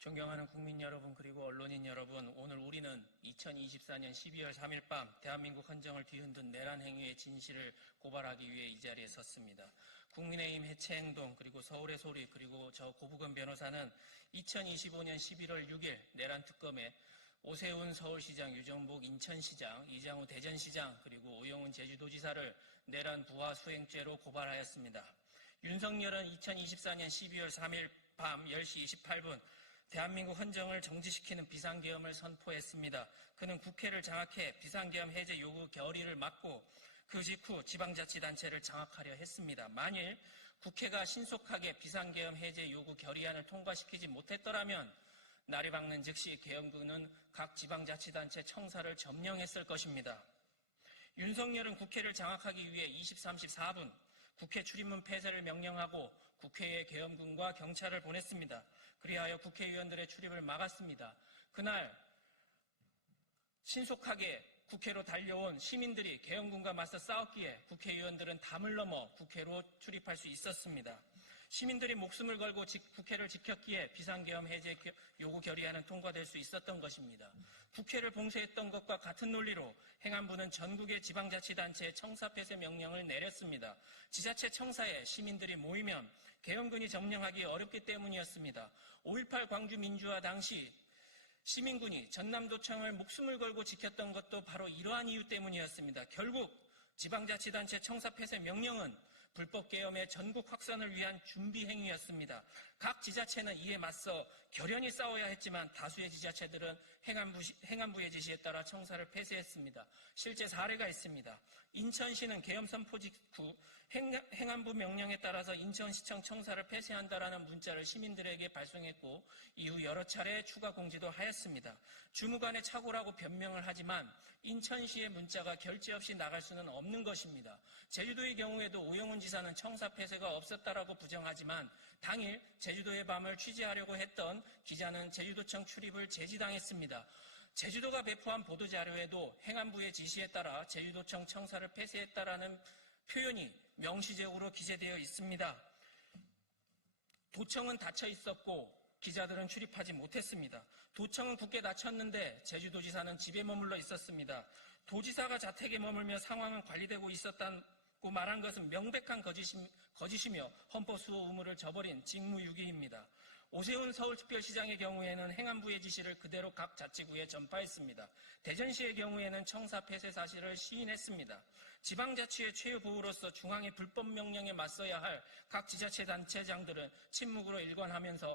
존경하는 국민 여러분 그리고 언론인 여러분 오늘 우리는 2024년 12월 3일 밤 대한민국 헌정을 뒤흔든 내란 행위의 진실을 고발하기 위해 이 자리에 섰습니다. 국민의힘 해체 행동 그리고 서울의 소리 그리고 저 고부근 변호사는 2025년 11월 6일 내란 특검에 오세훈 서울시장, 유정복 인천시장, 이장우 대전시장 그리고 오영훈 제주도지사를 내란 부하 수행죄로 고발하였습니다. 윤석열은 2024년 12월 3일 밤 10시 28분 대한민국 헌정을 정지시키는 비상계엄을 선포했습니다. 그는 국회를 장악해 비상계엄 해제 요구 결의를 막고 그 직후 지방자치단체를 장악하려 했습니다. 만일 국회가 신속하게 비상계엄 해제 요구 결의안을 통과시키지 못했더라면 날이 밝는 즉시 계엄군은 각 지방자치단체 청사를 점령했을 것입니다. 윤석열은 국회를 장악하기 위해 20, 34분 국회 출입문 폐쇄를 명령하고 국회에 계엄군과 경찰을 보냈습니다. 그리하여 국회의원들의 출입을 막았습니다. 그날 신속하게 국회로 달려온 시민들이 계엄군과 맞서 싸웠기에 국회의원들은 담을 넘어 국회로 출입할 수 있었습니다. 시민들이 목숨을 걸고 국회를 지켰기에 비상계엄 해제 요구 결의안은 통과될 수 있었던 것입니다. 국회를 봉쇄했던 것과 같은 논리로 행안부는 전국의 지방자치단체에 청사 폐쇄 명령을 내렸습니다. 지자체 청사에 시민들이 모이면 계엄군이 점령하기 어렵기 때문이었습니다. 5.18 광주 민주화 당시 시민군이 전남도청을 목숨을 걸고 지켰던 것도 바로 이러한 이유 때문이었습니다. 결국 지방자치단체 청사 폐쇄 명령은 불법 계엄의 전국 확산을 위한 준비 행위였습니다. 각 지자체는 이에 맞서 결연히 싸워야 했지만 다수의 지자체들은 행안부, 행안부의 지시에 따라 청사를 폐쇄했습니다. 실제 사례가 있습니다. 인천시는 계엄 선포 직후 행, 행안부 명령에 따라서 인천시청 청사를 폐쇄한다라는 문자를 시민들에게 발송했고 이후 여러 차례 추가 공지도 하였습니다. 주무관의 착오라고 변명을 하지만 인천시의 문자가 결제 없이 나갈 수는 없는 것입니다. 제주도의 경우에도 오영훈 지사는 청사 폐쇄가 없었다라고 부정하지만 당일 제주도의 밤을 취재하려고 했던 기자는 제주도청 출입을 제지당했습니다. 제주도가 배포한 보도자료에도 행안부의 지시에 따라 제주도청 청사를 폐쇄했다라는 표현이 명시적으로 기재되어 있습니다. 도청은 닫혀 있었고 기자들은 출입하지 못했습니다. 도청은 굳게 닫혔는데 제주도지사는 집에 머물러 있었습니다. 도지사가 자택에 머물며 상황은 관리되고 있었다 고 말한 것은 명백한 거짓이 며 헌법 수호 의무를 저버린 직무유기입니다. 오세훈 서울특별시장의 경우에는 행안부의 지시를 그대로 각 자치구에 전파했습니다. 대전시의 경우에는 청사 폐쇄 사실을 시인했습니다. 지방자치의 최후 보호로서 중앙의 불법 명령에 맞서야 할 각 지자체 단체장들은 침묵으로 일관하면서